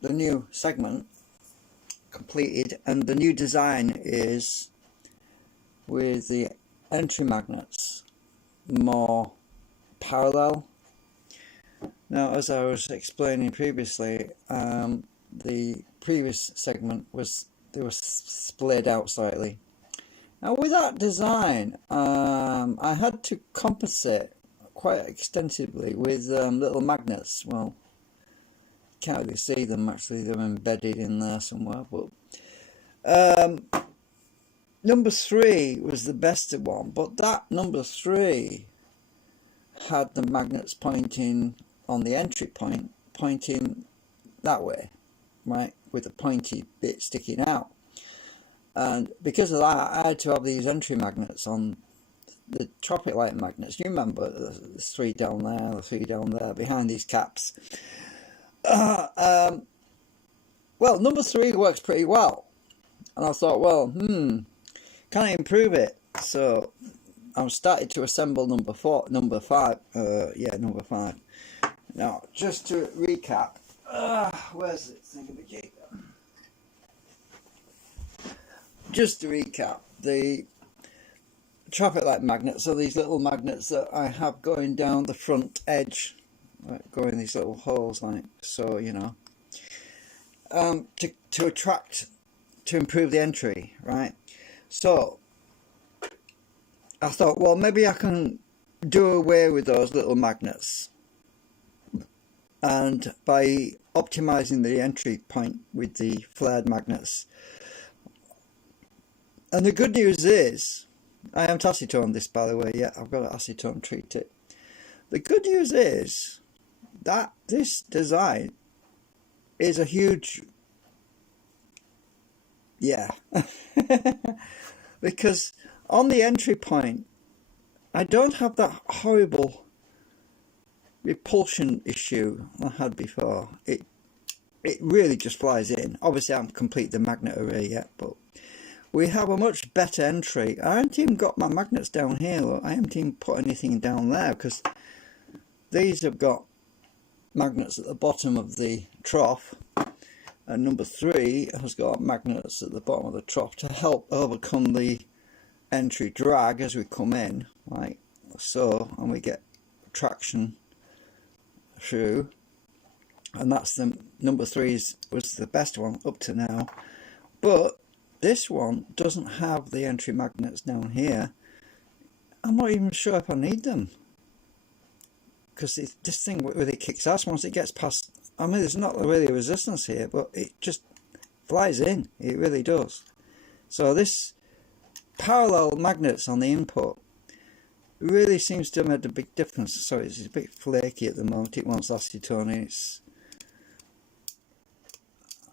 the new segment completed, and the new design is with the entry magnets more parallel. Now, as I was explaining previously, the previous segment they were splayed out slightly. Now with that design, I had to compensate quite extensively with little magnets. Well, you can't really see them actually, they're embedded in there somewhere, but number 3 was the best one, but that number 3 had the magnets pointing on the entry point, pointing that way, right, with the pointy bit sticking out. And because of that, I had to have these entry magnets on the Tropic Light magnets. You remember the 3 down there, the 3 down there, behind these caps. Well, number 3 works pretty well. And I thought, well, can I improve it? So I started to assemble number 5. Number 5. Now, just to recap, where's it? Just to recap, the Tropic Light magnets are these little magnets that I have going down the front edge, right, going these little holes like so, you know, to attract, to improve the entry, right? So I thought, well, maybe I can do away with those little magnets, and by optimizing the entry point with the flared magnets. And the good news is, I am acetone this, by the way, yeah, I've got to acetone treat it. The good news is that this design is a huge, yeah, because on the entry point, I don't have that horrible repulsion issue I had before. It really just flies in. Obviously, I haven't completed the magnet array yet, but we have a much better entry. I haven't even got my magnets down here. Look. I haven't even put anything down there because these have got magnets at the bottom of the trough, and number 3 has got magnets at the bottom of the trough to help overcome the entry drag as we come in, like so, and we get traction through. And that's the number 3 was the best one up to now, but this one doesn't have the entry magnets down here. I'm not even sure if I need them, because this thing really kicks ass once it gets past. I mean, there's not really a resistance here, but it just flies in. It really does. So this parallel magnets on the input really seems to have made a big difference. Sorry, it's a bit flaky at the moment. It wants acetone.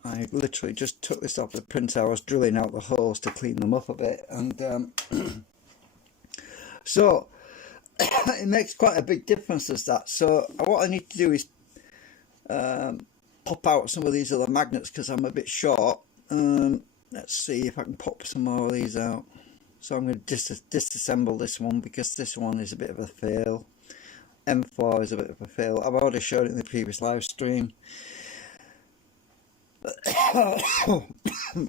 I literally just took this off the printer. I was drilling out the holes to clean them up a bit, and so it makes quite a big difference as that. So what I need to do is pop out some of these other magnets because I'm a bit short. Let's see if I can pop some more of these out. So I'm going to disassemble this one because this one is a bit of a fail. M4 is a bit of a fail. I've already showed it in the previous live stream.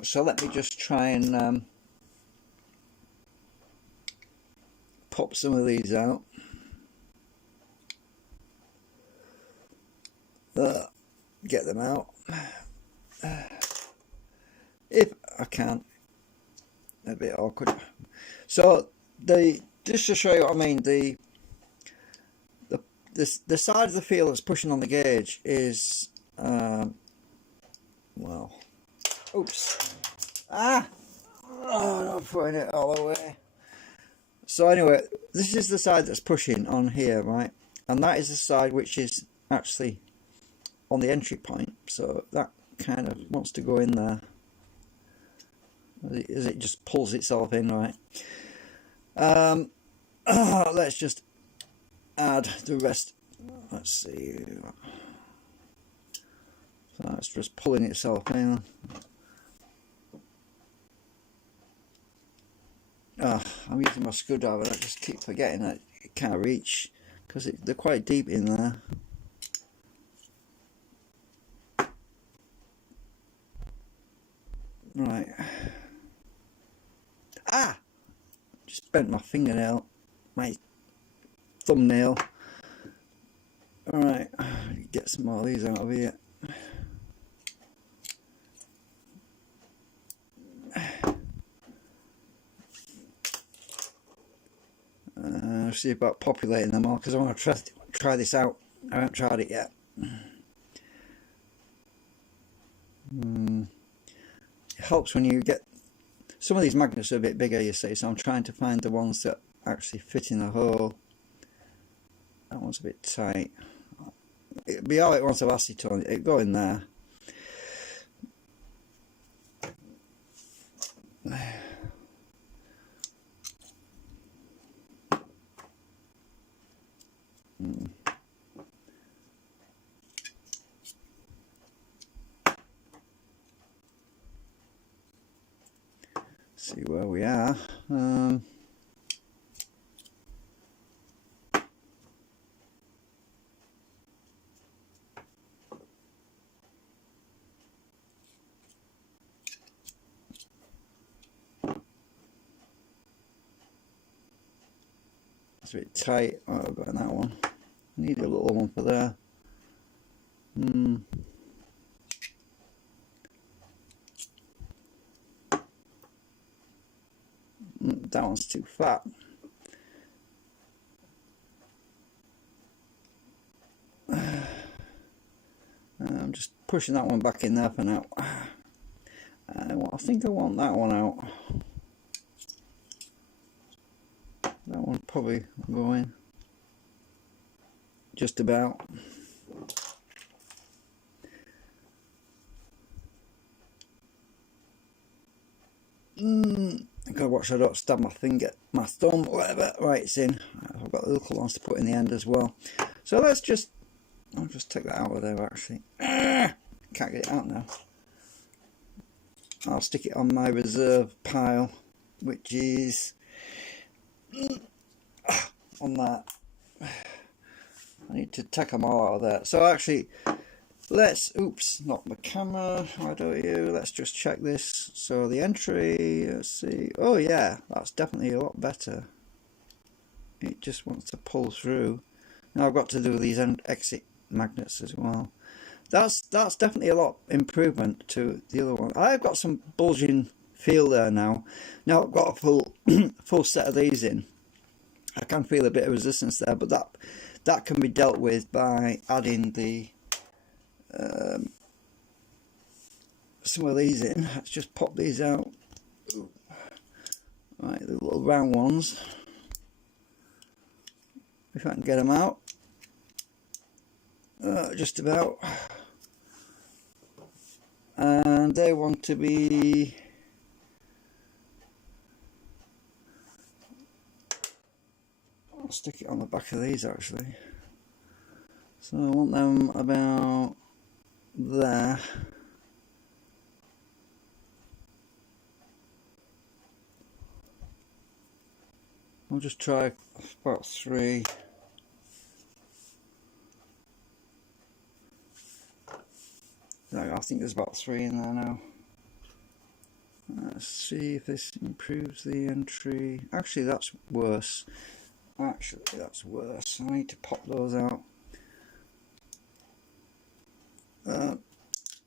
So let me just try and pop some of these out. Get them out if I can. A bit awkward. So just to show you what I mean, the side of the field that's pushing on the gauge is well, oops, I'm throwing it all the way. So anyway, this is the side that's pushing on here, right, and that is the side which is actually on the entry point, so that kind of wants to go in there as it just pulls itself in, right. Let's just add the rest. Let's see. So that's just pulling itself in. I'm using my screwdriver. I just keep forgetting that it can't reach because they're quite deep in there. Right. Ah! Just bent my fingernail. My thumbnail. Alright. Get some more of these out of here. See about populating them all because I want to try this out. I haven't tried it yet. It helps when you get some of these magnets are a bit bigger, you see, so I'm trying to find the ones that actually fit in the hole. That one's a bit tight. It'd be alright once I've acetone it. It'd go in there. See where we are. It's a bit tight. Oh, I've got that one. Need a little one for there. That one's too fat. I'm just pushing that one back in there for now. I think I want that one out. That one probably go in. Just about. I've got to watch I don't stab my finger, my thumb, whatever. Right, it's in. I've got the little ones to put in the end as well. So let's just, I'll just take that out of there actually. Can't get it out now. I'll stick it on my reserve pile, which is on that. I need to take them all out of there. So actually, let's, oops, not the camera, how do you, let's just check this. So the entry, let's see, oh yeah, that's definitely a lot better. It just wants to pull through. Now I've got to do these exit magnets as well. That's definitely a lot improvement to the other one. I've got some bulging feel there now. Now I've got a full set of these in. I can feel a bit of resistance there, but that can be dealt with by adding the some of these in. Let's just pop these out. Right, the little round ones. If I can get them out. Just about. And they want to be I'll stick it on the back of these actually. So I want them about there. I'll just try about 3. I think there's about 3 in there now. Let's see if this improves the entry. Actually, that's worse. Actually, that's worse. I need to pop those out.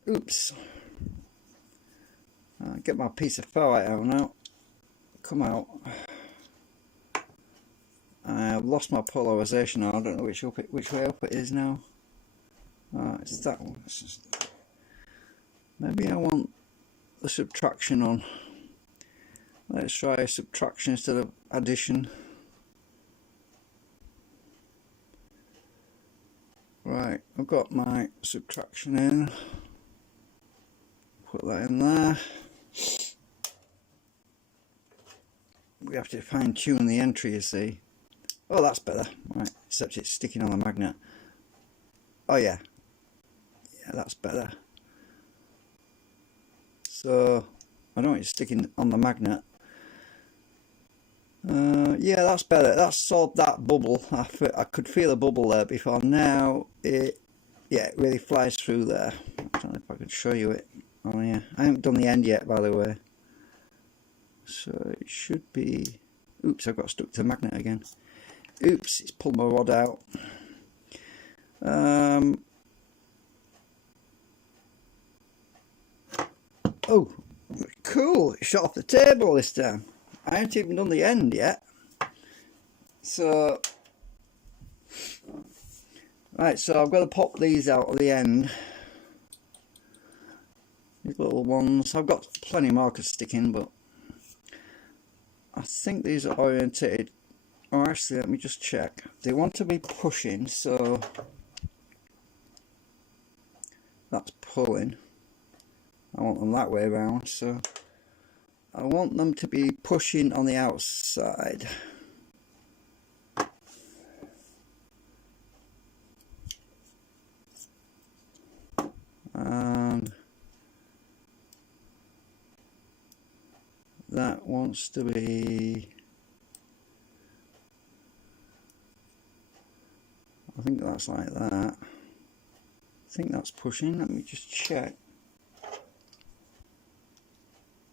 Oops. Get my piece of ferrite out now. Come out. I've lost my polarization now. I don't know which way up it is now. It's that one. Maybe I want the subtraction on. Let's try subtraction instead of addition. Right, I've got my subtraction in. Put that in there. We have to fine tune the entry, you see. Oh, that's better. Right, except it's sticking on the magnet. Oh yeah. Yeah, that's better. So I don't want it sticking on the magnet. Yeah, that's better. That's solved that bubble. I could feel a bubble there before. Now it really flies through there. I don't know if I can show you it. Oh yeah, I haven't done the end yet, by the way. So it should be... Oops, I got stuck to the magnet again. Oops, it's pulled my rod out. Oh, cool, it shot off the table this time. I haven't even done the end yet. So, right, so I've got to pop these out at the end. These little ones. I've got plenty of markers sticking, but I think these are orientated. Oh, actually, let me just check. They want to be pushing, so that's pulling. I want them that way around, so I want them to be pushing on the outside. And that wants to be... I think that's like that. I think that's pushing. Let me just check.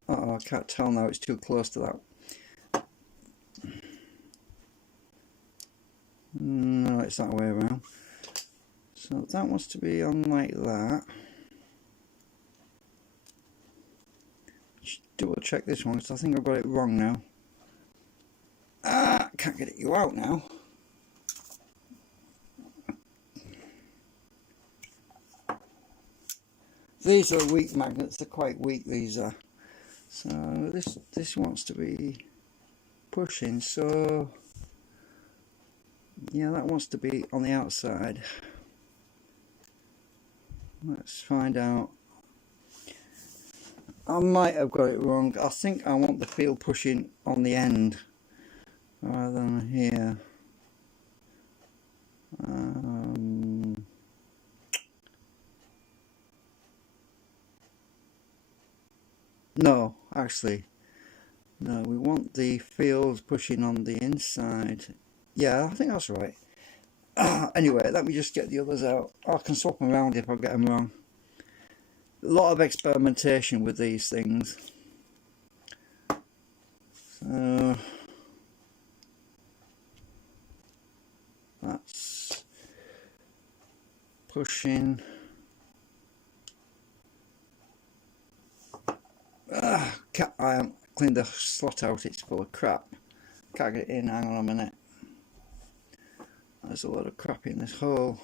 Uh-oh, I can't tell now, it's too close to that. No, it's that way around. So that wants to be on like that. Just double check this one because I think I've got it wrong now. Ah, can't get you out now. These are weak magnets, they're quite weak, these are. So this wants to be pushing, so yeah, that wants to be on the outside. Let's find out. I might have got it wrong. I think I want the field pushing on the end rather than here. No, actually, no, we want the field pushing on the inside. Yeah, I think that's right. Anyway, let me just get the others out. I can swap them around if I get them wrong. A lot of experimentation with these things. So that's pushing. I haven't cleaned the slot out, it's full of crap. Can't get it in, hang on a minute. There's a lot of crap in this hole.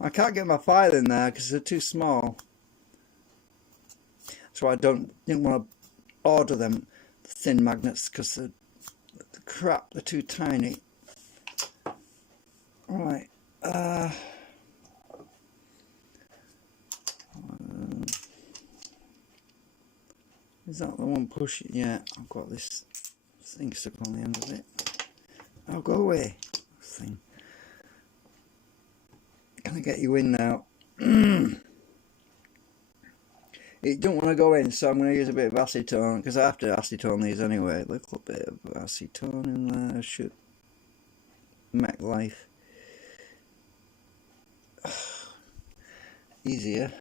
I can't get my file in there because they're too small. So I didn't want to order them, the thin magnets, because the crap, they're too tiny. Right. Is that the one pushing? Yeah, I've got this thing stuck on the end of it. Oh, go away, thing. Can I get you in now? It don't want to go in, so I'm going to use a bit of acetone, because I have to acetone these anyway. A little bit of acetone in there should make life easier.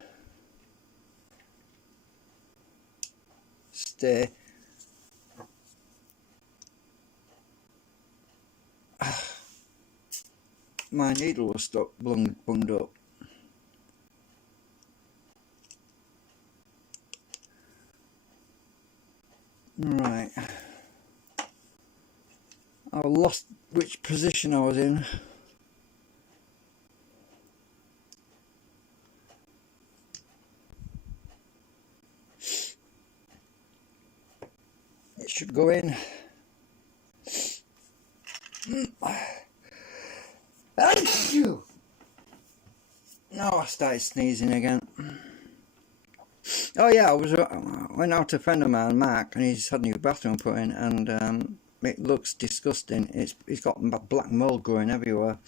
Stay. My needle was stuck, bunged up. Right. I lost which position I was in. It should go in. No, I started sneezing again. Oh yeah, I went out to a friend of mine, Mark, and he's had a new bathroom put in, and it looks disgusting. It's got black mold growing everywhere.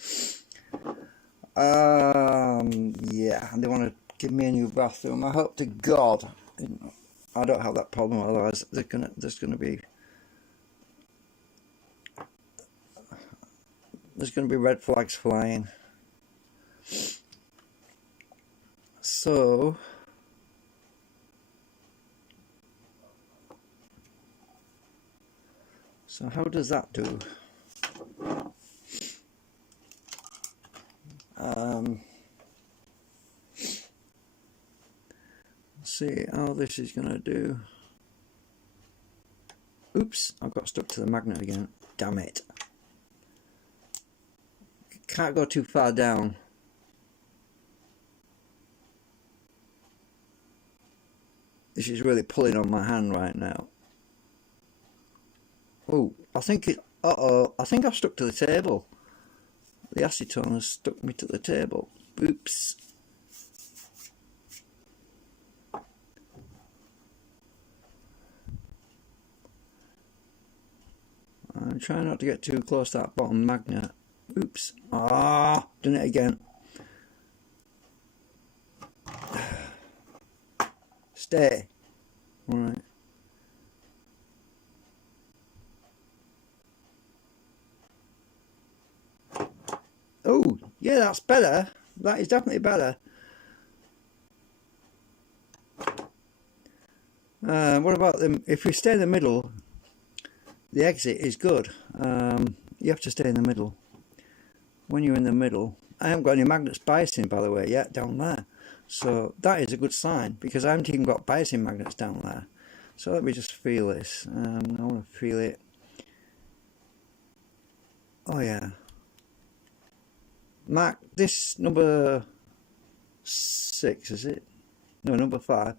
Yeah, and they want to give me a new bathroom. I hope to God I don't have that problem. Otherwise, there's gonna be there's going to be red flags flying. So how does that do? See how this is going to do. Oops, I got stuck to the magnet again. Damn it. Can't go too far down. This is really pulling on my hand right now. Oh, I think it... Uh-oh, I think I've stuck to the table. The acetone has stuck me to the table. Oops. I'm trying not to get too close to that bottom magnet. Oops. Ah, done it again. Stay. Alright. Oh, yeah, that's better. That is definitely better. What about them? If we stay in the middle, the exit is good. You have to stay in the middle. When you're in the middle, I haven't got any magnets biasing, by the way, yet down there. So that is a good sign, because I haven't even got biasing magnets down there. So let me just feel this. I want to feel it. Oh yeah. Mark, this number 6, is it? No, number 5.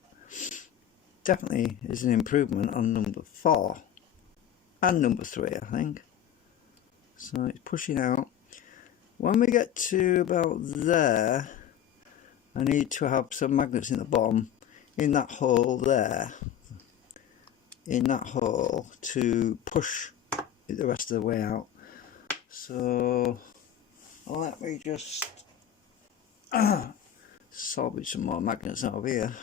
Definitely is an improvement on number 4. And number 3, I think. So it's pushing out. When we get to about there, I need to have some magnets in the bottom, in that hole there, in that hole, to push it the rest of the way out. So let me just salvage some more magnets out of here.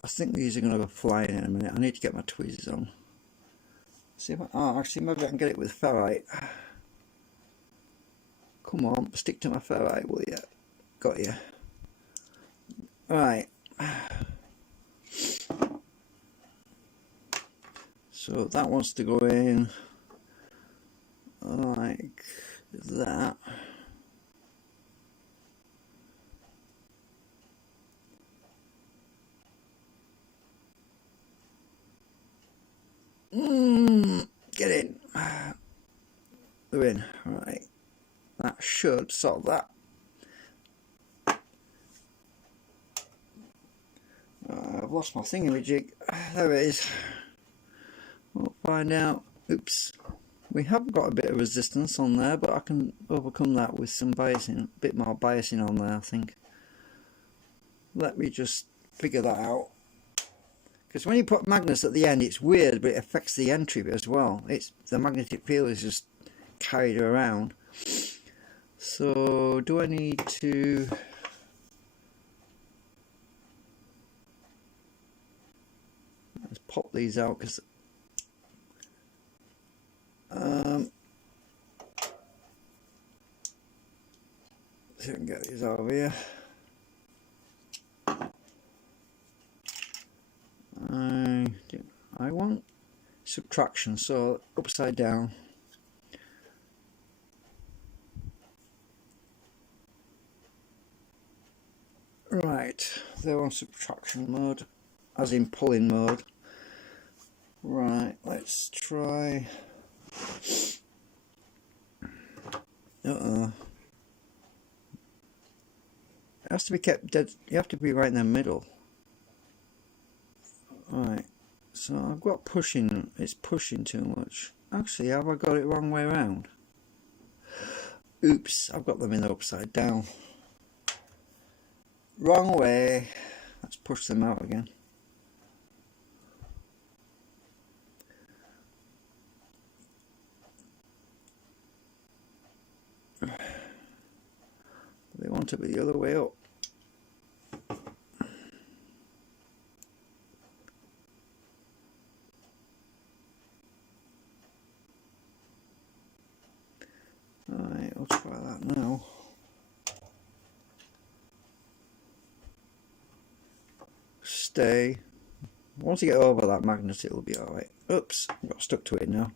I think these are going to go flying in a minute. I need to get my tweezers on. See if actually maybe I can get it with ferrite. Come on, stick to my ferrite, will you? Got you. Right. So that wants to go in like that. Get in. They're in. Right. That should solve that. I've lost my thingamajig. There it is. We'll find out. Oops. We have got a bit of resistance on there, but I can overcome that with some biasing. A bit more biasing on there, I think. Let me just figure that out. Because when you put magnets at the end, it's weird, but it affects the entry as well. The magnetic field is just carried around. So, do I need to... Let's pop these out, because... see if I can get these over here. I want subtraction, so upside down. Right, they're on subtraction mode, as in pulling mode. Right, let's try. It has to be kept dead. You have to be right in the middle. Right, so I've got pushing. It's pushing too much. Actually, have I got it wrong way around? Oops, I've got them in the upside down. Wrong way. Let's push them out again. They want to be the other way up. stay. Once you get over that magnet, it'll be alright. Oops, got stuck to it now.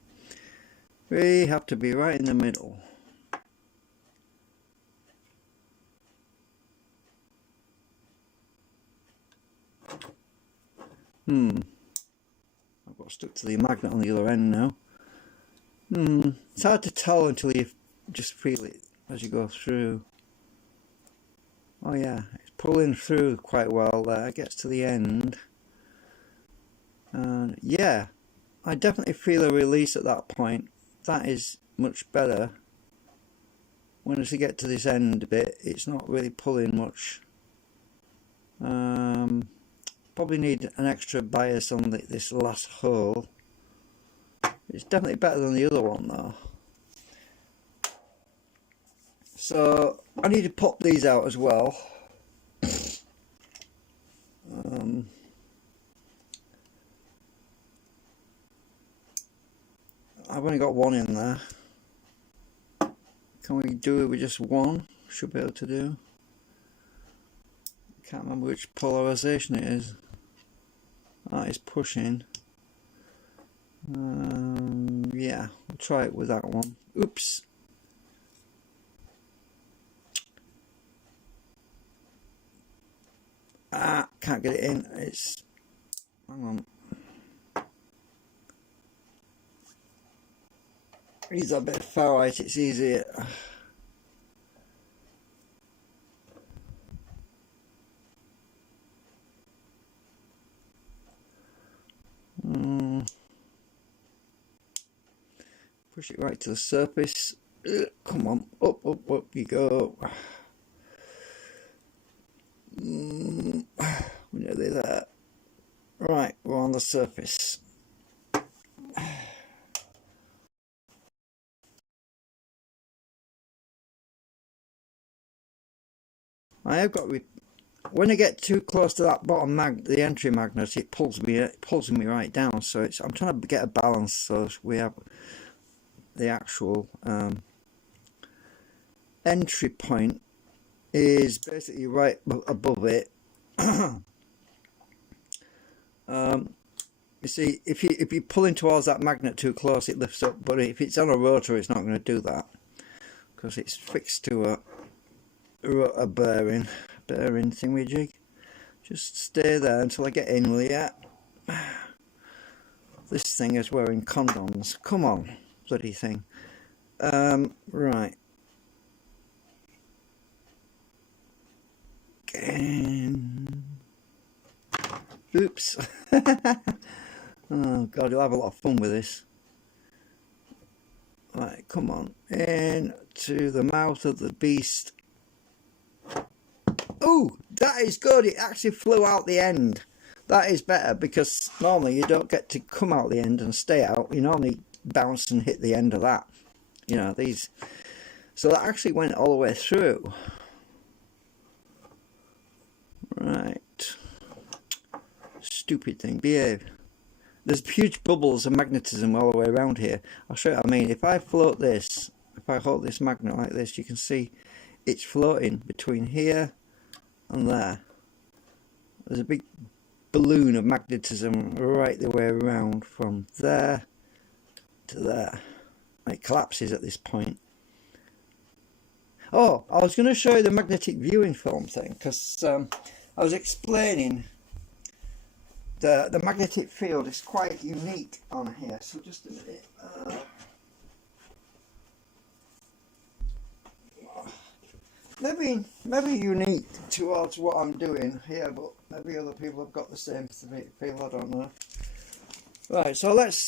We have to be right in the middle. I've got stuck to the magnet on the other end now. It's hard to tell until you just feel it as you go through. Oh yeah, it's pulling through quite well there. It gets to the end. And yeah, I definitely feel a release at that point. That is much better. Once you get to this end bit, it's not really pulling much. Probably need an extra bias on this last hole. It's definitely better than the other one though. So I need to pop these out as well. I've only got one in there. Can we do it with just one? Should be able to do. Can't remember which polarization it is. That is pushing. Yeah, we'll try it with that one. Oops. Can't get it in. It's. Hang on. These are a bit far right, it's easier. Push it right to the surface. Come on, up, up, up you go. We're nearly there. Right, we're on the surface. I have got. When I get too close to that bottom the entry magnet, it pulls me right down. So I'm trying to get a balance so we have the actual entry point is basically right above it. You see, if you're pulling towards that magnet too close, it lifts up. But if it's on a rotor, it's not going to do that because it's fixed to a bearing thingamajig. Just stay there until I get in, will ya? This thing is wearing condoms. Come on, bloody thing. Right. Again. Oops. Oh god, you'll have a lot of fun with this. Right, come on. In to the mouth of the beast. Oh, that is good. It actually flew out the end. That is better because normally you don't get to come out the end and stay out. You normally bounce and hit the end of that. You know, these. So that actually went all the way through. Right. Stupid thing. Behave. There's huge bubbles of magnetism all the way around here. I'll show you what I mean. If I float this, if I hold this magnet like this, you can see it's floating between here and there. There's a big balloon of magnetism right the way around from there to there. It collapses at this point. Oh, I was going to show you the magnetic viewing film thing because I was explaining the magnetic field is quite unique on here. So just a minute. Maybe unique towards what I'm doing here, but maybe other people have got the same feel, I don't know. Right, so let's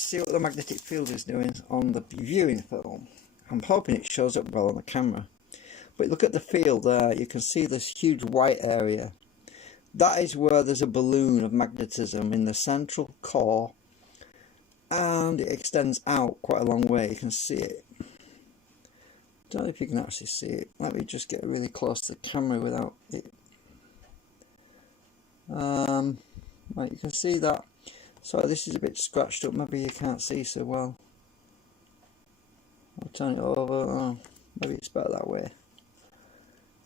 see what the magnetic field is doing on the viewing film. I'm hoping it shows up well on the camera. But look at the field there, you can see this huge white area. That is where there's a balloon of magnetism in the central core, and it extends out quite a long way, you can see it. Don't know if you can actually see it. Let me just get really close to the camera without it. Right, you can see that. Sorry, this is a bit scratched up. Maybe you can't see so well. I'll turn it over. Oh, maybe it's better that way.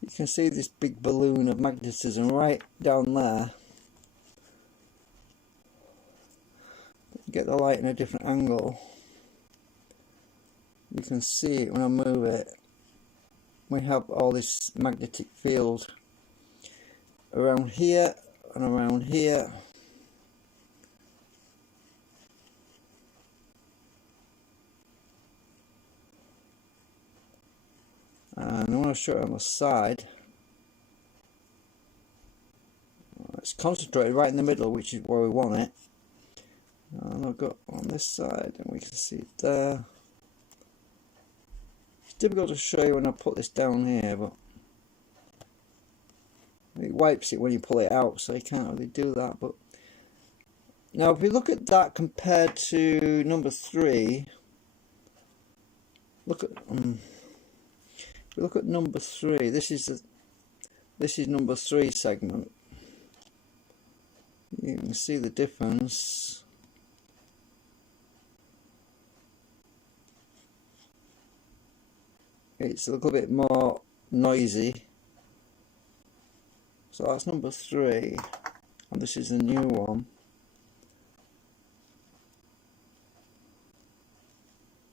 You can see this big balloon of magnetism right down there. Get the light in a different angle. You can see it when I move it. We have all this magnetic field around here and around here. And I want to show it on the side. It's concentrated right in the middle, which is where we want it. And I've got on this side, and we can see it there. It's difficult to show you when I put this down here, but it wipes it when you pull it out, so you can't really do that. But now, if we look at that compared to number 3, look at. If we look at number 3, this is number 3 segment. You can see the difference. It's a little bit more noisy. So that's number 3, and this is the new one.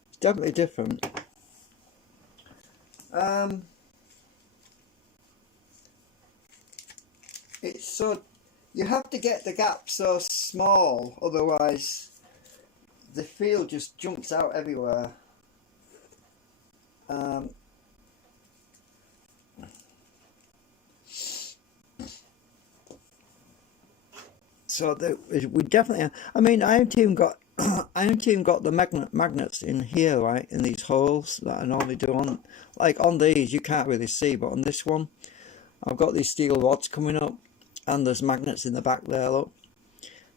It's definitely different. It's so, you have to get the gap so small, otherwise the field just jumps out everywhere. So we definitely, I mean, IMTeam got IMTeam got the magnets in here, right, in these holes that I normally do on, like on these you can't really see, but on this one I've got these steel rods coming up, and there's magnets in the back there, look.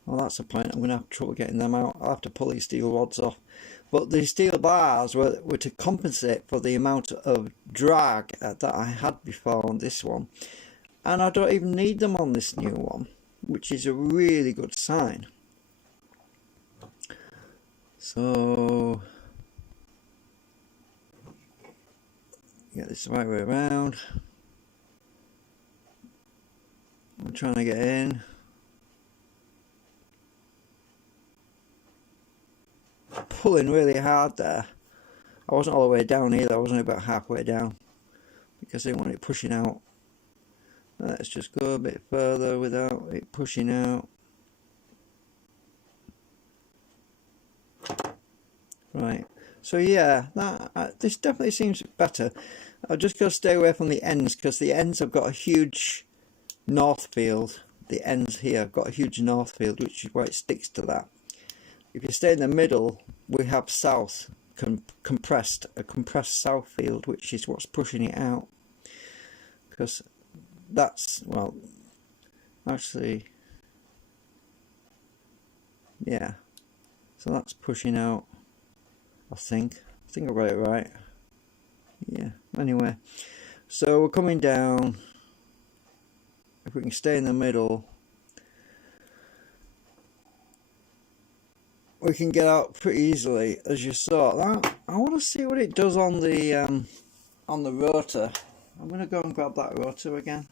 Well, that's the point, I'm going to have trouble getting them out. I'll have to pull these steel rods off. But the steel bars were to compensate for the amount of drag that I had before on this one. And I don't even need them on this new one, which is a really good sign. So, get this the right way around. I'm trying to get in. Pulling really hard there. I wasn't all the way down either, I was only about halfway down because I didn't want it pushing out. Let's just go a bit further without it pushing out. Right, so yeah, this definitely seems better. I've just got to stay away from the ends, because the ends have got a huge north field. The ends here have got a huge north field, which is why it sticks to that. If you stay in the middle, we have south, a compressed south field, which is what's pushing it out. Because that's, well, actually, yeah, so that's pushing out, I think I got it right. Yeah, anyway, so we're coming down. If we can stay in the middle, we can get out pretty easily, as you saw. I want to see what it does on the rotor. I'm going to go and grab that rotor again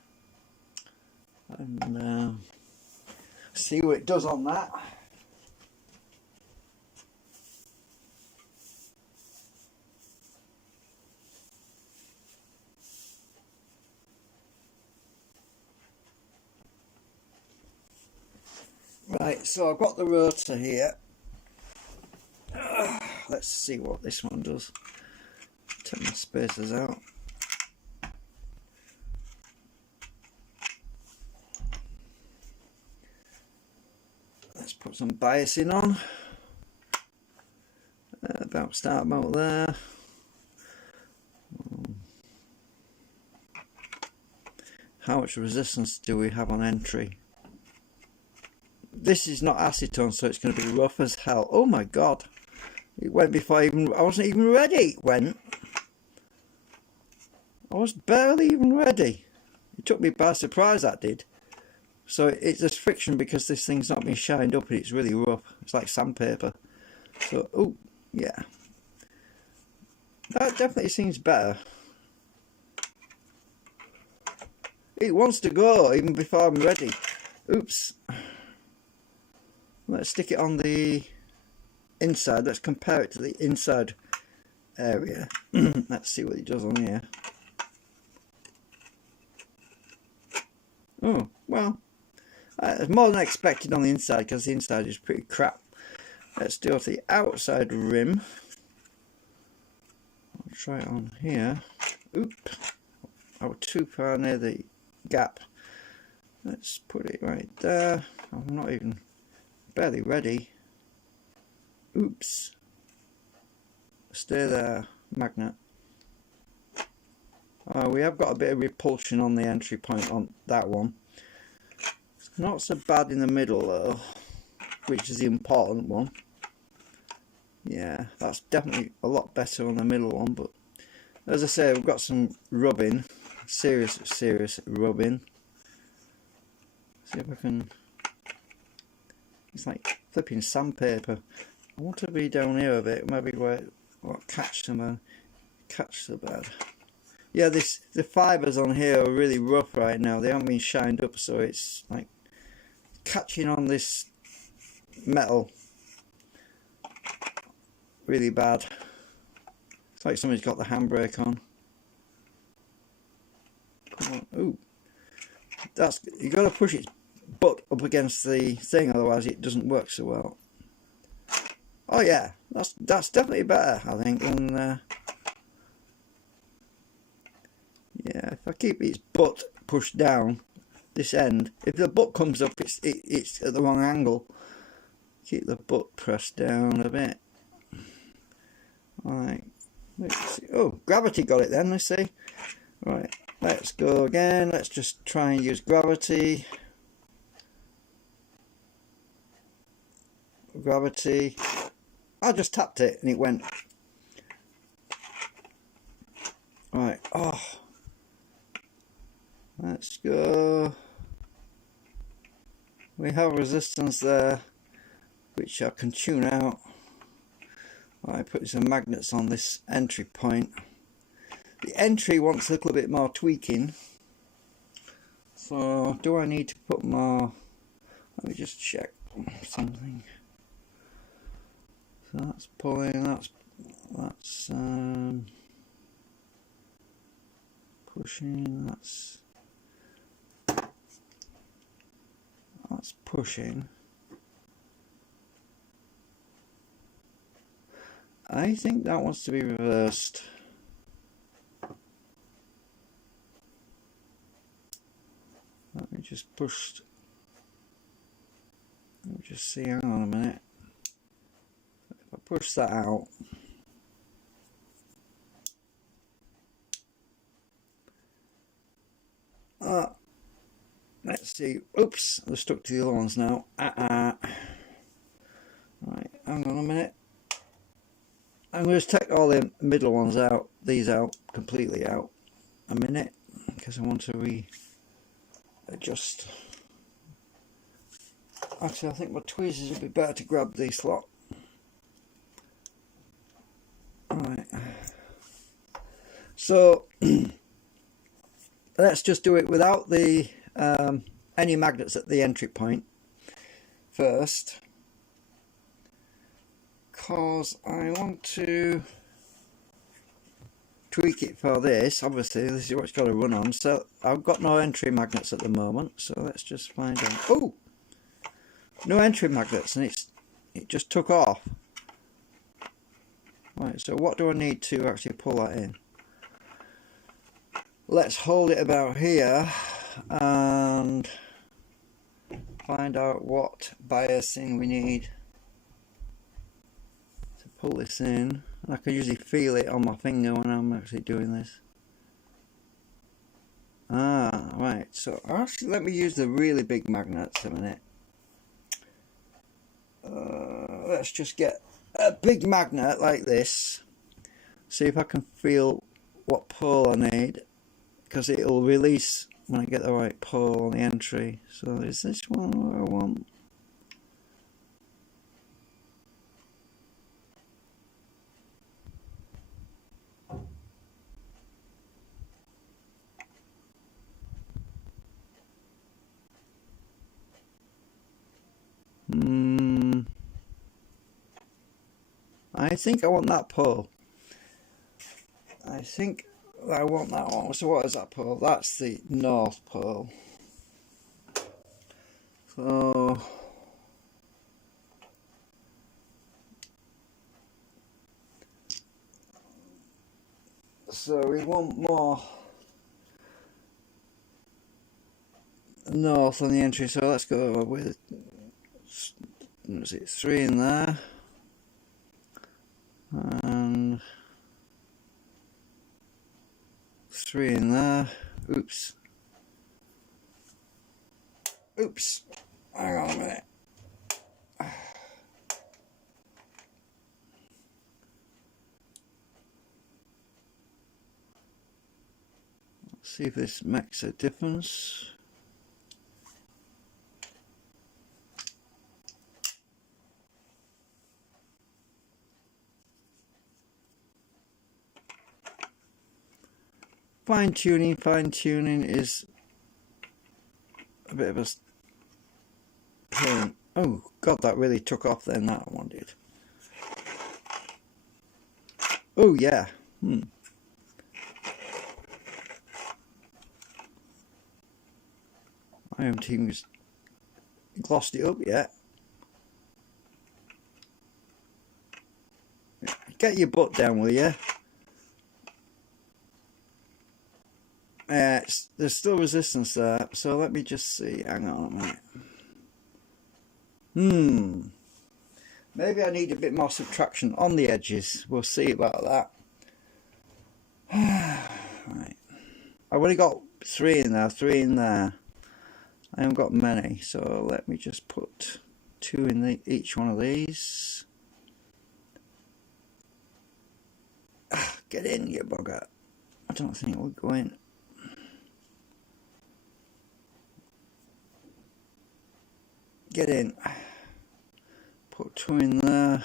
and see what it does on that. Right, so I've got the rotor here. Let's see what this one does. Take my spacers out. Let's put some biasing on. About start mount there. How much resistance do we have on entry? This is not acetone, so it's going to be rough as hell. Oh my god, it went before I wasn't even ready. It went. I was barely even ready. It took me by surprise, that did. So it's just friction because this thing's not been shined up and it's really rough. It's like sandpaper. So, oh yeah, that definitely seems better. it wants to go even before I'm ready. Oops. Let's stick it on the inside. Let's compare it to the inside area. Let's see what it does on here. Oh, well, it's more than expected on the inside, because the inside is pretty crap. Let's do it to the outside rim. I'll try it on here. Oop, I was too far near the gap. Let's put it right there. I'm not even barely ready. Oops. Stay there, magnet. We have got a bit of repulsion on the entry point on that one. It's not so bad in the middle though, which is the important one. Yeah, that's definitely a lot better on the middle one, but as I say, we've got some rubbing, serious rubbing. See if I can. It's like flipping sandpaper. I want to be down here a bit, maybe where catch the bed. Yeah, the fibres on here are really rough right now. They haven't been shined up, so it's like catching on this metal really bad. It's like somebody's got the handbrake on. Come on, ooh, you got to push its butt up against the thing, otherwise it doesn't work so well. Oh yeah, that's definitely better, I think, than. Yeah, if I keep its butt pushed down, this end, if the butt comes up, it's at the wrong angle. Keep the butt pressed down a bit. Alright, let's see. Oh, gravity got it then, let's see. Right, let's go again. Let's just try and use gravity. Gravity. I just tapped it and it went. Right, oh. Let's go. We have resistance there, which I can tune out. I put some magnets on this entry point. The entry wants a little bit more tweaking. So, do I need to put more? Let me just check something. So that's pulling. That's pushing. That's pushing. I think that wants to be reversed. Let me just push. Let me just see. Hang on a minute. If I push that out. Let's see. Oops, they're stuck to the other ones now. Right, hang on a minute. I'm going to take all the middle ones out, these out, completely out. A minute, because I want to readjust. Actually, I think my tweezers would be better to grab these lot. Right. So let's just do it without the any magnets at the entry point first, because I want to tweak it for this. Obviously this is what it's got to run on, so I've got no entry magnets at the moment, so let's just find out. Oh, no entry magnets, and it just took off. Right, so what do I need to actually pull that in? Let's hold it about here and find out what biasing we need to pull this in. I can usually feel it on my finger when I'm actually doing this. Right, so actually let me use the really big magnets a minute. Let's just get a big magnet like this, see if I can feel what pole I need, because it'll release when I get the right pole on the entry. So is this one what I want? I think I want that pole. I think I want that one. So what is that pole? That's the north pole. So we want more north on the entry, so let's go with, is it 3 in there, and 3 in there. Oops, hang on a minute. Let's see if this makes a difference. Fine tuning is a bit of a pain. Oh god, that really took off then, that one did. Oh yeah. My home team has glossed it up yet. Get your butt down, will you? There's still resistance there, so let me just see. Hang on a minute. Maybe I need a bit more subtraction on the edges. We'll see about that. Right. I've only got 3 in there, 3 in there. I haven't got many, so let me just put 2 in each one of these. Get in, you bugger. I don't think it would go in. Get in. Put 2 in there.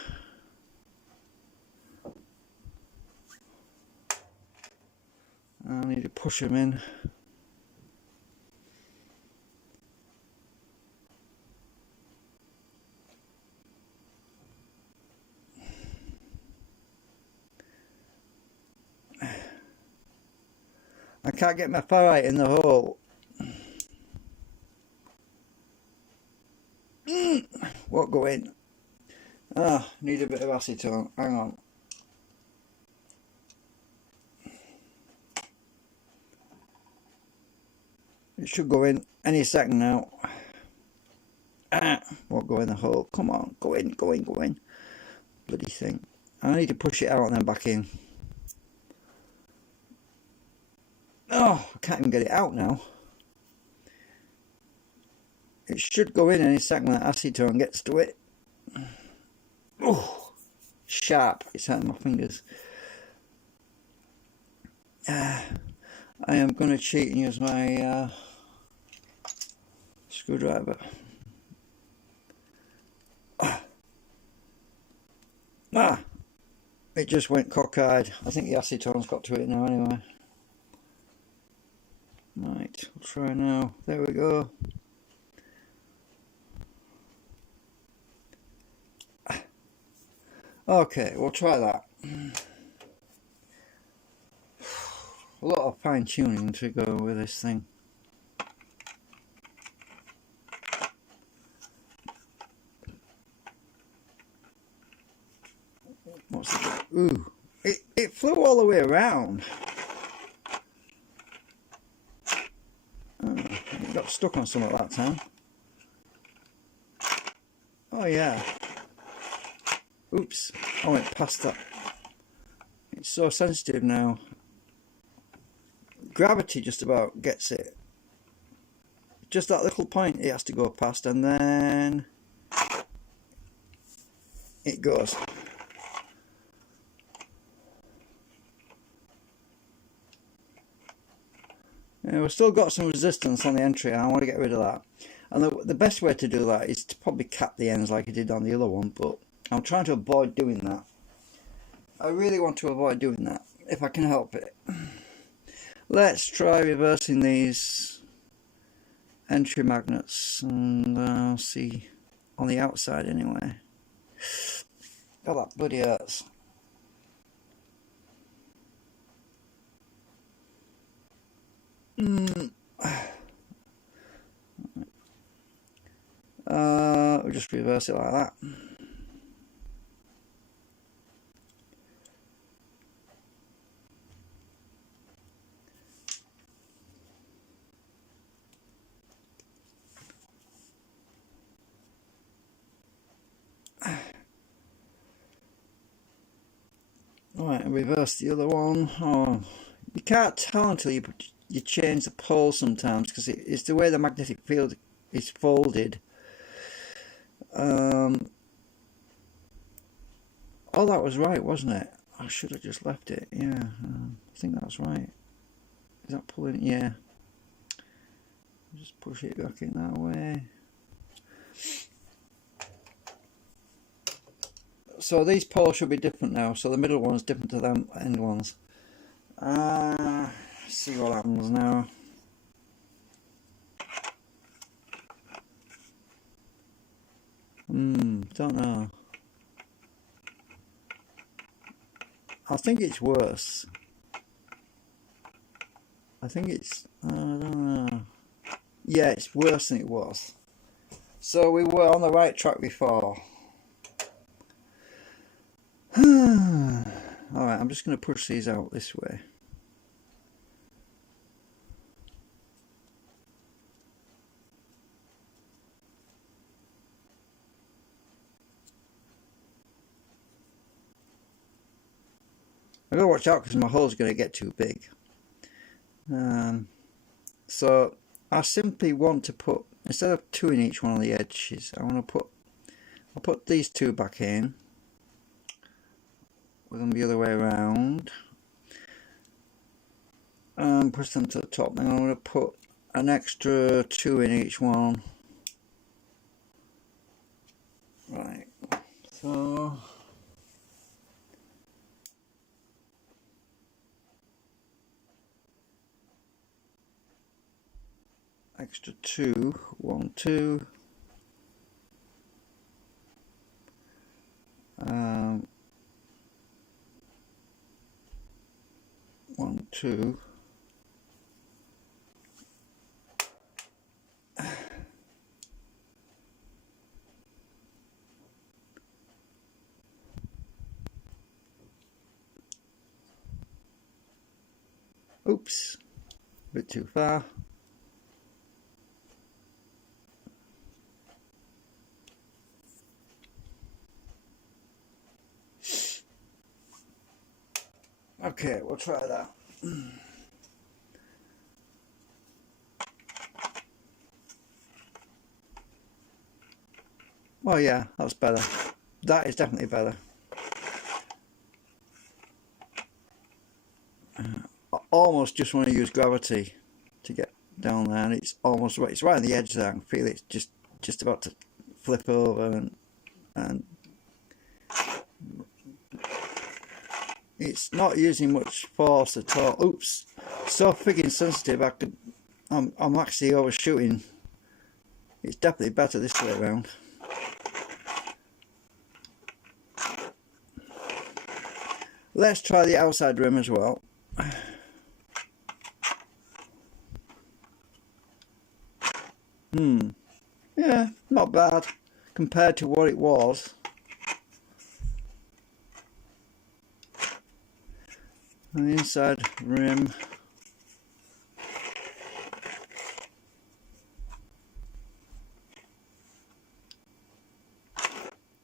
I need to push them in. I can't get my ferrite in the hole. Won't go in. Need a bit of acetone. Hang on. It should go in any second now. Won't go in the hole. Come on, go in. Bloody thing. I need to push it out and then back in. Oh, I can't even get it out now. It should go in any second when that acetone gets to it. Oh, sharp. It's hurting my fingers. I am going to cheat and use my screwdriver. It just went cockeyed. I think the acetone's got to it now anyway. Right, we'll try now. There we go. Okay, we'll try that. A lot of fine tuning to go with this thing. What's it? Ooh, it flew all the way around. It got stuck on something that time. Oh yeah. Oops, I went past that. It's so sensitive now. Gravity just about gets it. Just that little point it has to go past, and then it goes. Yeah, we've still got some resistance on the entry, and I want to get rid of that. And the best way to do that is to probably cap the ends like I did on the other one, but I'm trying to avoid doing that. I really want to avoid doing that, if I can help it. Let's try reversing these entry magnets, and I'll see on the outside anyway. Oh, that bloody hurts. We'll just reverse it like that. Right, and reverse the other one. Oh, you can't tell until you change the pole sometimes, because it's the way the magnetic field is folded. Oh, that was right, wasn't it? I should have just left it. Yeah, I think that's right. Is that pulling? Yeah. Just push it back in that way. So these poles should be different now. So the middle one's different to them end ones. See what happens now. Don't know. I think it's worse. I think it's, I don't know. Yeah, it's worse than it was. So we were on the right track before. Alright, I'm just going to push these out this way. I've got to watch out because my hole's going to get too big. So I simply want to put, instead of 2 in each one of the edges, I'll put these 2 back in. We're going to be the other way around. Push them to the top. Then I'm going to put an extra 2 in each one. Right. So extra 2, 1, 2. 1, 2. Oops, a bit too far. Okay, we'll try that. Oh yeah, that's better. That is definitely better. I almost just want to use gravity to get down there, and it's almost right. It's right on the edge there. I can feel it's just about to flip over, and it's not using much force at all. Oops, so friggin' sensitive. I'm actually overshooting. It's definitely better this way around. Let's try the outside rim as well. Yeah, not bad compared to what it was. And the inside rim.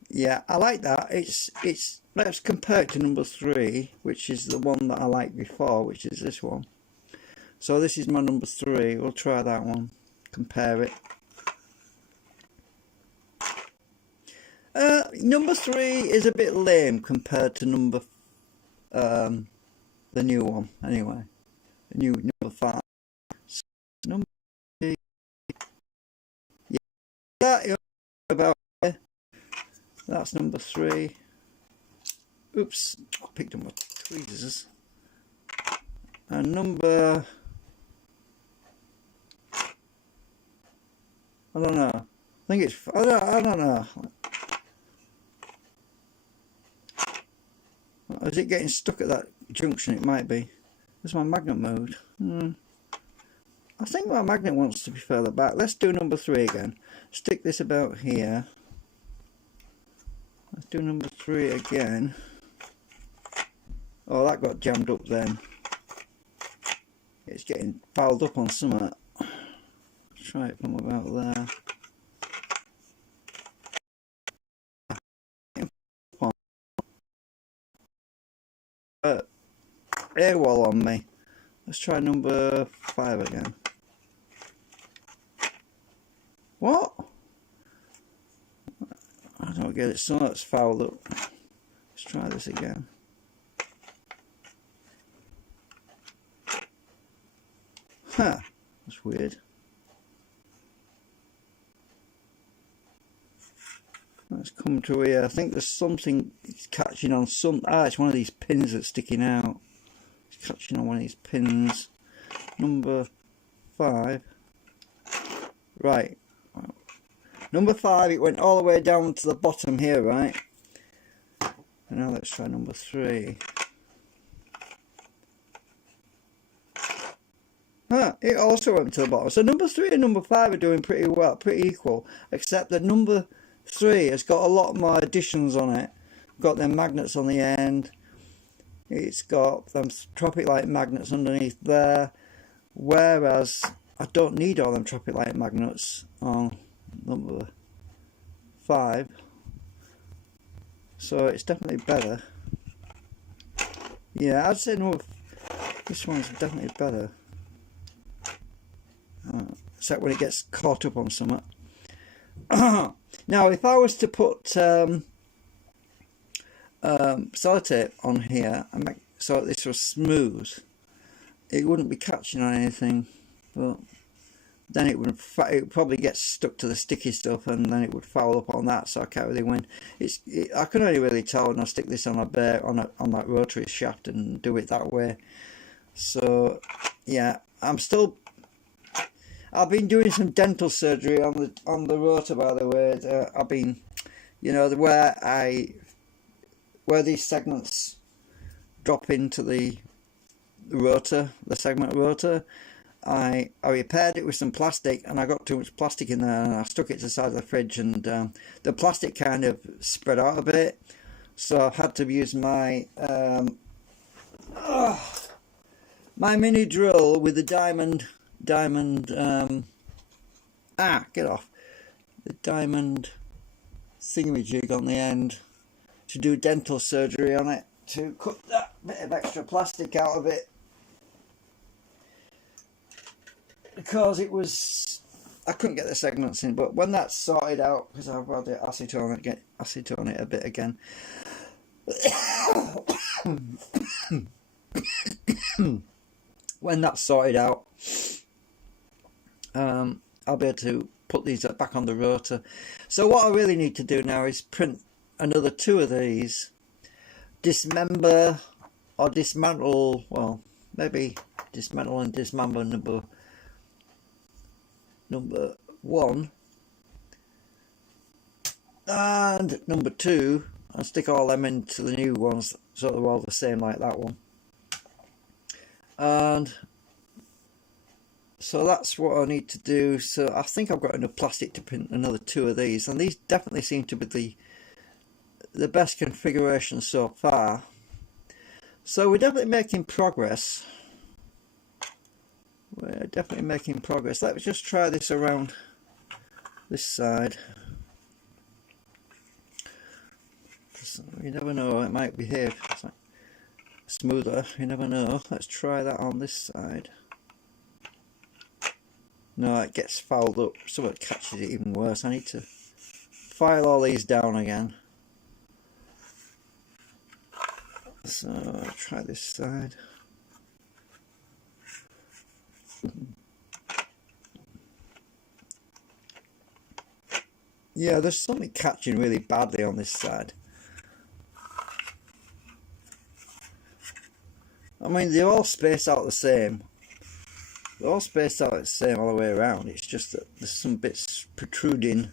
Yeah, I like that. Let's compare it to number 3, which is the one that I liked before, which is this one. So this is my number 3. We'll try that one. Compare it. Number 3 is a bit lame compared to number the new one. Anyway, the new number 5. So number 3. Yeah, that is about it. That's number 3. Oops, I picked up my tweezers. And number, I don't know. I think it's, I don't know. Is it getting stuck at that junction? It might be. There's my magnet mode. I think my magnet wants to be further back. Let's do number 3 again. Stick this about here. Let's do number 3 again. Oh, that got jammed up then. It's getting fouled up on something. Try it from about there. Air wall on me. Let's try number 5 again. What? I don't get it. So that's fouled up. Let's try this again. Huh. That's weird. Let's come to here. I think there's something it's catching on some. It's one of these pins that's sticking out. It's catching on one of these pins. Number 5. Right. Number 5, it went all the way down to the bottom here, right? And now let's try number 3. It also went to the bottom. So number 3 and number 5 are doing pretty well, pretty equal, except that number 3 has got a lot more additions on it. Got them magnets on the end. It's got them tropic light magnets underneath there, whereas I don't need all them tropic light magnets on number 5. So it's definitely better. Yeah, I'd say this one's definitely better. Except when it gets caught up on something. Now, if I was to put sellotape on here and make so this was smooth, it wouldn't be catching on anything, but then it would probably get stuck to the sticky stuff, and then it would foul up on that. So I can't really win. I can only really tell when I stick this on a bear on that rotary shaft and do it that way. So yeah, I've been doing some dental surgery on the rotor, by the way. I've been, you know, where these segments drop into the rotor, the segment rotor. I repaired it with some plastic, and I got too much plastic in there, and I stuck it to the side of the fridge, and the plastic kind of spread out a bit. So I've had to use my my mini drill with the diamond get off, the diamond thingamajig on the end to do dental surgery on it, to cut that bit of extra plastic out of it, because I couldn't get the segments in. But when that's sorted out, because I've got to acetone it a bit again. When that's sorted out, I'll be able to put these back on the rotor. So what I really need to do now is print another 2 of these, dismember or dismantle, well, maybe dismantle and dismember number 1 and number 2, and stick all them into the new ones so they're all the same like that one. And so that's what I need to do. So I think I've got enough plastic to print another 2 of these, and these definitely seem to be the best configuration so far. So we're definitely making progress. We're definitely making progress. Let's just try this around this side. You never know, it might behave smoother, you never know. Let's try that on this side. No, it gets fouled up, so it catches it even worse. I need to file all these down again. So I'll try this side. Yeah, there's something catching really badly on this side. I mean, they're all spaced out the same. They're all spaced out the same all the way around. It's just that there's some bits protruding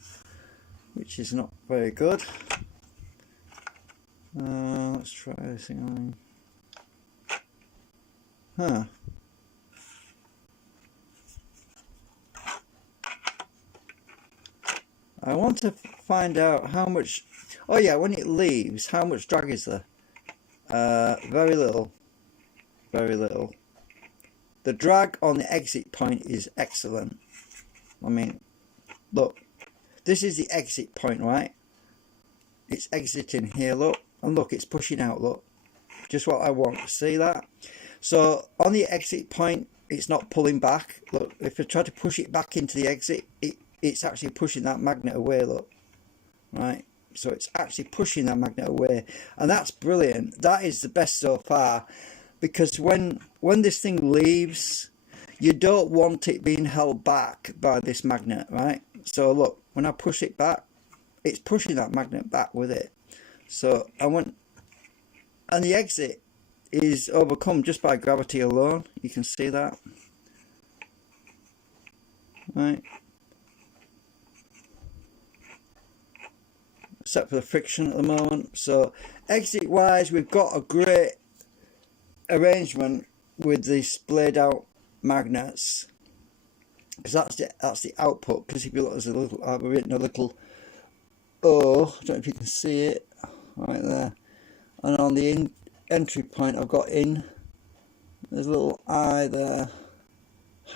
which is not very good. Let's try this thing on. I want to find out how much. Oh yeah, when it leaves, how much drag is there? Very little. Very little. The drag on the exit point is excellent. I mean, look, this is the exit point, right? It's exiting here, look, and look, it's pushing out, look. Just what I want. See that? So on the exit point, it's not pulling back. Look, if I try to push it back into the exit, it's actually pushing that magnet away, look. Right? So it's actually pushing that magnet away. And that's brilliant. That is the best so far. Because when this thing leaves, you don't want it being held back by this magnet, right? So look, when I push it back, it's pushing that magnet back with it. So and the exit is overcome just by gravity alone. You can see that, right? Except for the friction at the moment. So exit wise, we've got a great arrangement with the splayed out magnets, because that's the output. Because if you look, there's a little, I've written a little O, I don't know if you can see it right there, and on the entry point I've got in, there's a little I there.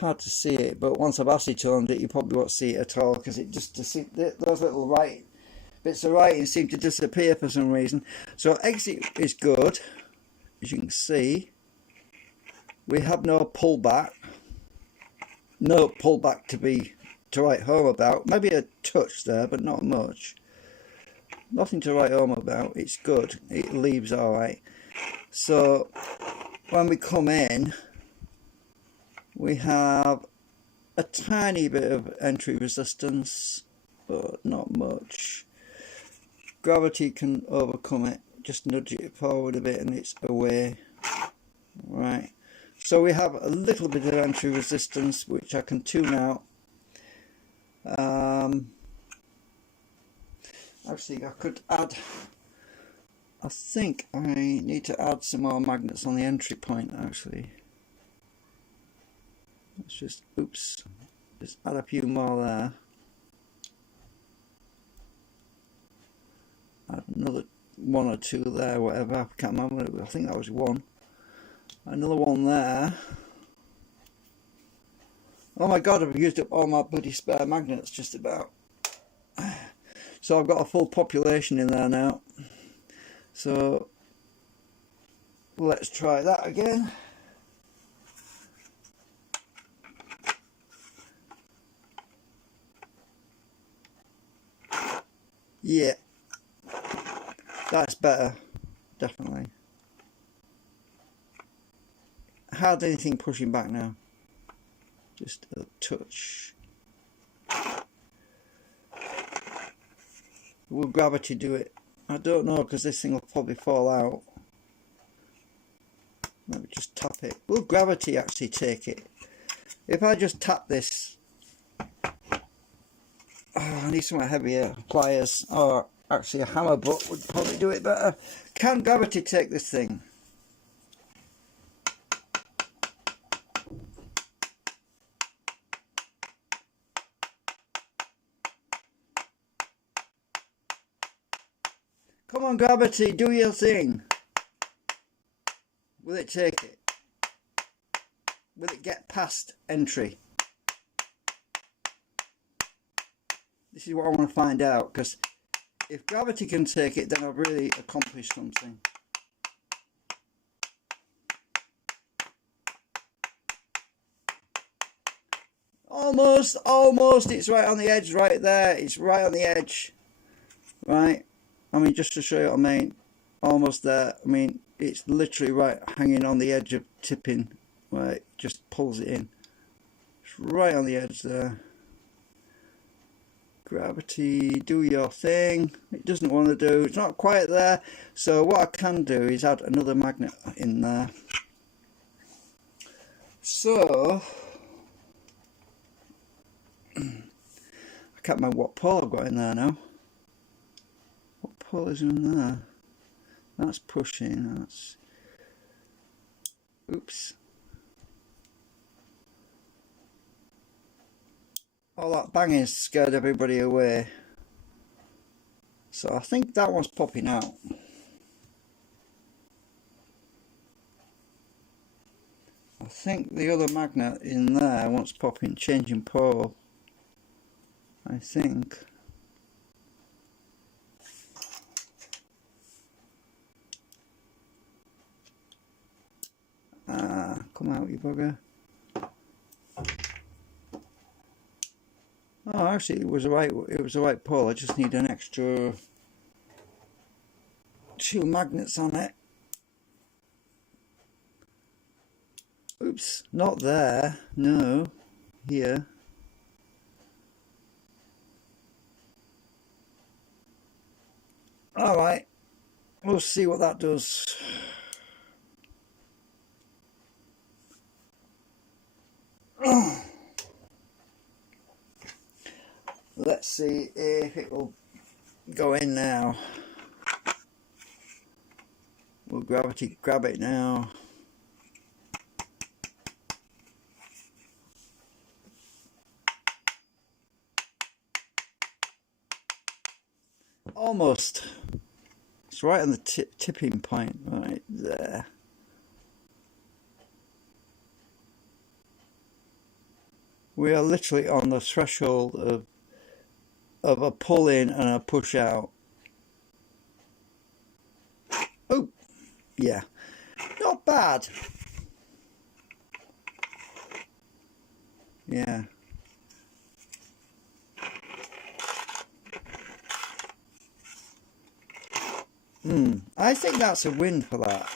Hard to see it, but once I've acetoned it, you probably won't see it at all, because it just those little bits of writing seem to disappear for some reason. So exit is good, as you can see. We have no pullback to write home about. Maybe a touch there, but not much. Nothing to write home about. It's good. It leaves all right. So when we come in, we have a tiny bit of entry resistance, but not much. Gravity can overcome it. Just nudge it forward a bit and it's away. Right. So we have a little bit of entry resistance, which I can tune out. Actually, I could add, I think I need to add some more magnets on the entry point, actually. Let's just add a few more there. Add another one or two there, whatever, I can't remember, I think that was one. Another one there. Oh my god, I've used up all my bloody spare magnets just about. So I've got a full population in there now. So let's try that again. Yeah, that's better, definitely. Hardly anything pushing back now. Just a touch. Will gravity do it? I don't know, because this thing will probably fall out. Let me just tap it. Will gravity actually take it? If I just tap this, I need some heavier pliers, or actually a hammer butt would probably do it better. Can gravity take this thing? Come on, gravity, do your thing. Will it take it? Will it get past entry? This is what I want to find out, because if gravity can take it, then I've really accomplished something. Almost, it's right on the edge right there. It's right on the edge. Right? I mean, just to show you what I mean, almost there. I mean, it's literally right hanging on the edge of tipping, where it just pulls it in. It's right on the edge there. Gravity, do your thing. It doesn't want to do, it's not quite there. So what I can do is add another magnet in there. So I can't remember what pole I've got in there now. pull is in there? That's pushing, that's... Oops. All that banging scared everybody away. So I think that one's popping out. I think the other magnet in there wants popping, changing pole. I think. Come out, you bugger. Oh, actually, it was the right pole. I just need an extra 2 magnets on it. Oops, not there. No, here. All right, we'll see what that does. Let's see if it will go in now. Will gravity grab it now? Almost. It's right on the tipping point, right there. We are literally on the threshold of a pull in and a push out. Oh, yeah, not bad. Yeah. I think that's a win for that.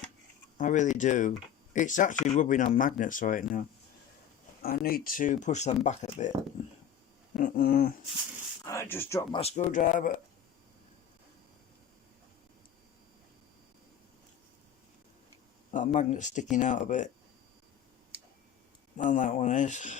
I really do. It's actually rubbing on magnets right now. I need to push them back a bit. I just dropped my screwdriver. That magnet's sticking out a bit. And that one is.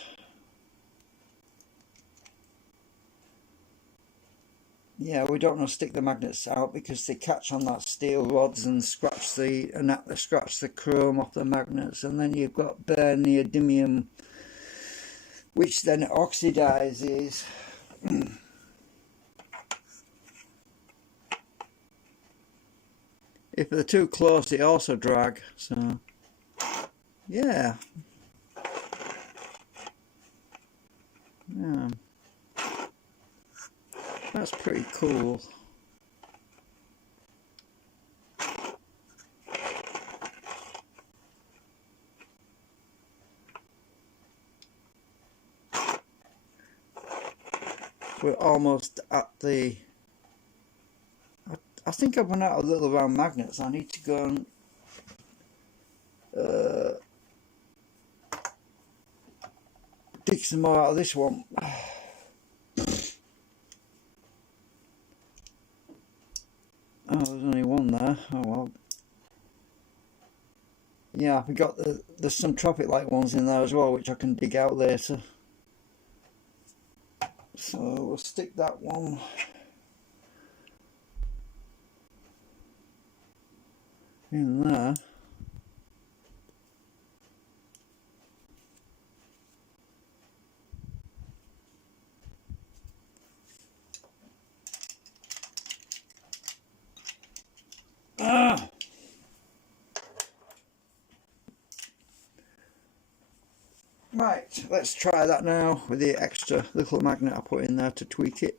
Yeah, we don't want to stick the magnets out because they catch on that steel rods and scratch the chrome off the magnets, and then you've got bare neodymium, which then oxidizes. If they're too close, they also drag. So, yeah. Yeah. That's pretty cool. We're almost at the... I think I've run out of little round magnets. I need to go and dig some more out of this one. Oh, there's only one there. Oh well. Yeah, we got there's some tropic light ones in there as well, which I can dig out later. So we'll stick that one in there. Right, let's try that now with the extra little magnet I put in there to tweak it.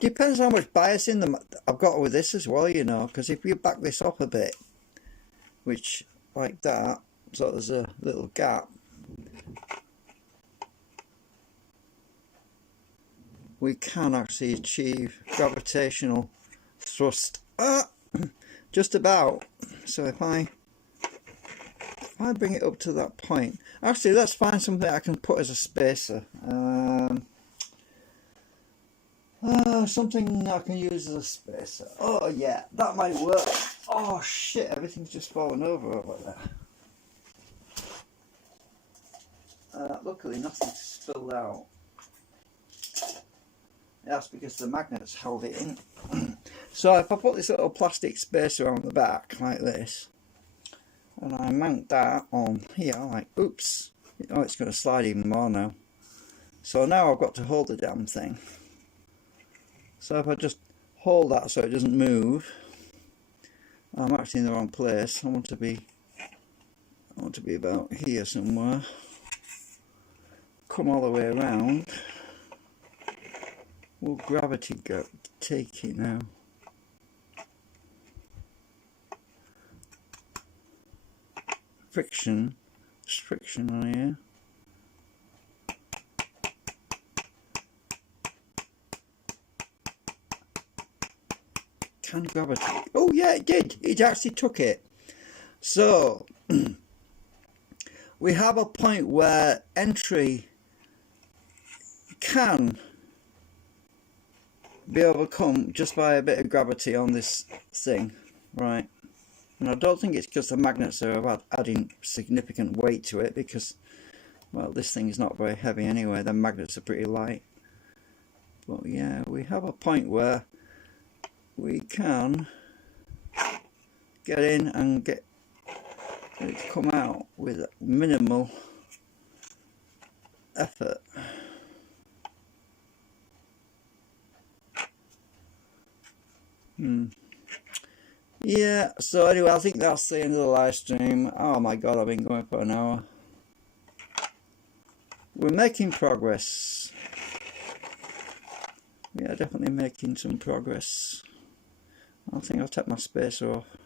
Depends how much biasing I've got with this as well, you know, because if you back this up a bit, which like that, so there's a little gap, we can actually achieve gravitational thrust. Just about. So if I bring it up to that point, actually let's find something I can put as a spacer. Something I can use as a spacer. Oh yeah, that might work. Oh shit, everything's just fallen over there. Luckily nothing's spilled out. That's because the magnets held it in. So if I put this little plastic spacer on the back like this, and I mount that on here, like, oops, oh, it's going to slide even more now. So now I've got to hold the damn thing. So if I just hold that so it doesn't move, I'm actually in the wrong place. I want to be about here somewhere. Come all the way around. Will gravity go take it now? Friction. There's friction on here. Can gravity? Oh yeah, it did. It actually took it. So we have a point where entry can be overcome just by a bit of gravity on this thing, right? And I don't think it's because the magnets are adding significant weight to it, because, well, this thing is not very heavy anyway. The magnets are pretty light. But yeah, we have a point where we can get in and get it to come out with minimal effort. Yeah, so anyway, I think that's the end of the live stream. Oh my god, I've been going for an hour. We're making progress. We are definitely making some progress. I think I'll take my spacer off.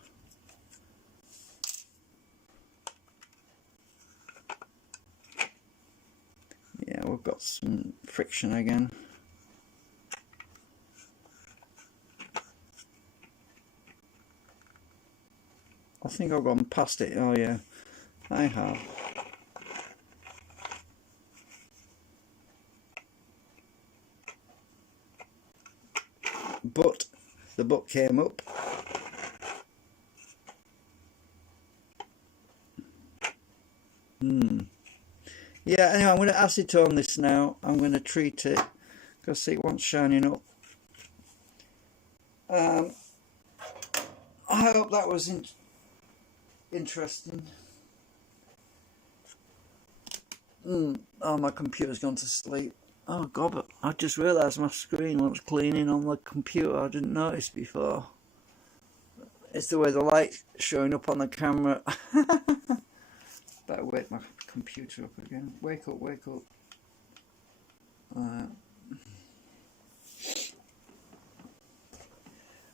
Yeah, we've got some friction again. I think I've gone past it. Oh yeah, I have. But the butt came up. Yeah, anyway, I'm going to acetone this now. I'm going to treat it, because see what's shining up. I hope that was interesting. Oh, my computer's gone to sleep. Oh god, but I just realised my screen was cleaning on the computer. I didn't notice before. It's the way the light's showing up on the camera. Better wake my computer up again. Wake up, wake up.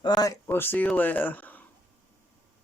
Right, we'll see you later.